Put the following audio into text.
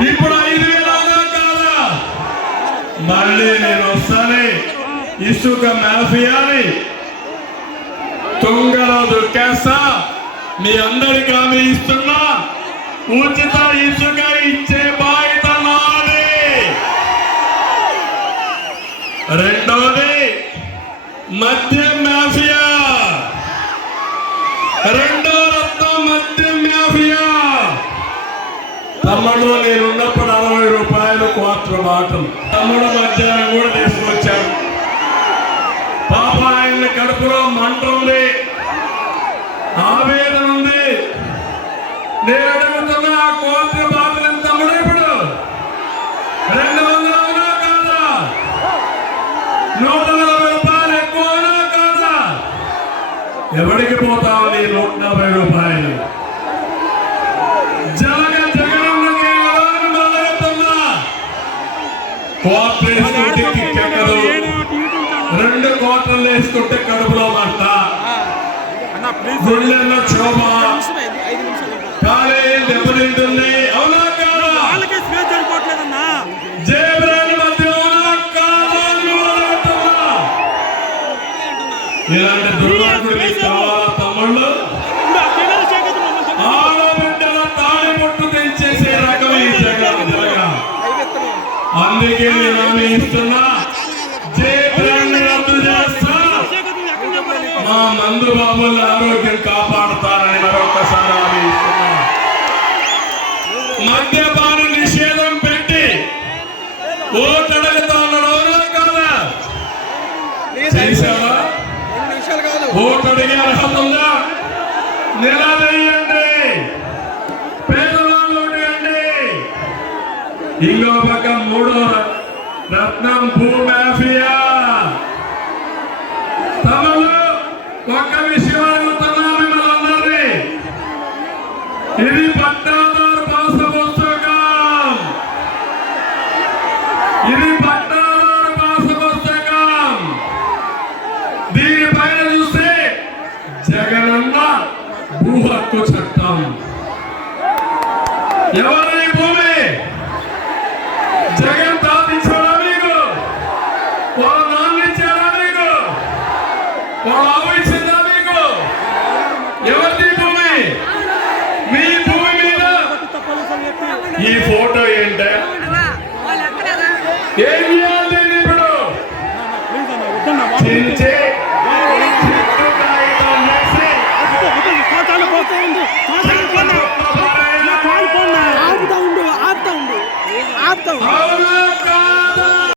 ఇప్పుడు ఐదు వేల కాదా? మళ్ళీ నేను వస్తానే. ఇసుక మాఫియాని. తుంగలో దొక్కేస్తా మీ అందరికి హామీ ఇస్తున్నా. ఉచిత ఇసుక ఇచ్చే బాధ్యత నాది. రెండోది మద్యం మాఫియా. రెండో రత్నం మద్యం మాఫియా. తమ్ముడు నేను ఉన్నప్పుడు అరవై రూపాయలు క్వార్టర్ బాటం తమ్ముడు మధ్యాహ్నం కూడా తీసుకొచ్చాడు. పాప ఆయన కడుపులో మంట ఉంది. ఆవేదన ఉంది. నేను అడుగుతున్న ఆ క్వార్టర్ బాటలు ఎంత తమ్ముడు ఇప్పుడు. రెండు వందల అవునా కాదా? నూట నలభై రూపాయలు ఎక్కువ అవునా కాదా? ఎవరికి పోతావు నీ నూట నలభై రూపాయలు? కోఆపరేషన్ కిక్కెక్కదు రెండు కోట్రలు వేసుకుంటే కడుపులో మంట అన్న ప్లీజ్ గుళ్ళెల్లో క్షోభ. నిమిషమే, ఐదు నిమిషాలు కాలే దెబ్బతింటుంది అవునా కాదా? వాళ్ళకే అందుకే నేను హామీ ఇస్తున్నా జయబ్రాండ్ రద్దు చేస్తా? మా మందు బాబుల ఆరోగ్యం కాపాడుతారని మరొకసారి హామీ ఇస్తున్నా. మద్యపాన నిషేధం పెట్టి ఓటు అడుగుతా ఉన్నాడు అవునా కాదా. చేశావా? రెండు నిమిషాలు కాదు. ఓటు అడిగే అర్హత ఉందా? నిలదీయండి. ఇంకో పక్క మూడో రత్నం భూ మాఫియా. తమలు ఒక్క విషయం అడుగుతున్నాను మిమ్మల్ని ఇది పట్టాదారు పాస పుస్తకం ఇది పట్టాదారు పాస పుస్తకం దీనిపైన చూస్తే జగనన్న భూ హక్కు చట్టం. ఎవరి భూమి? ఈ ఫోటో ఏంటే ఏం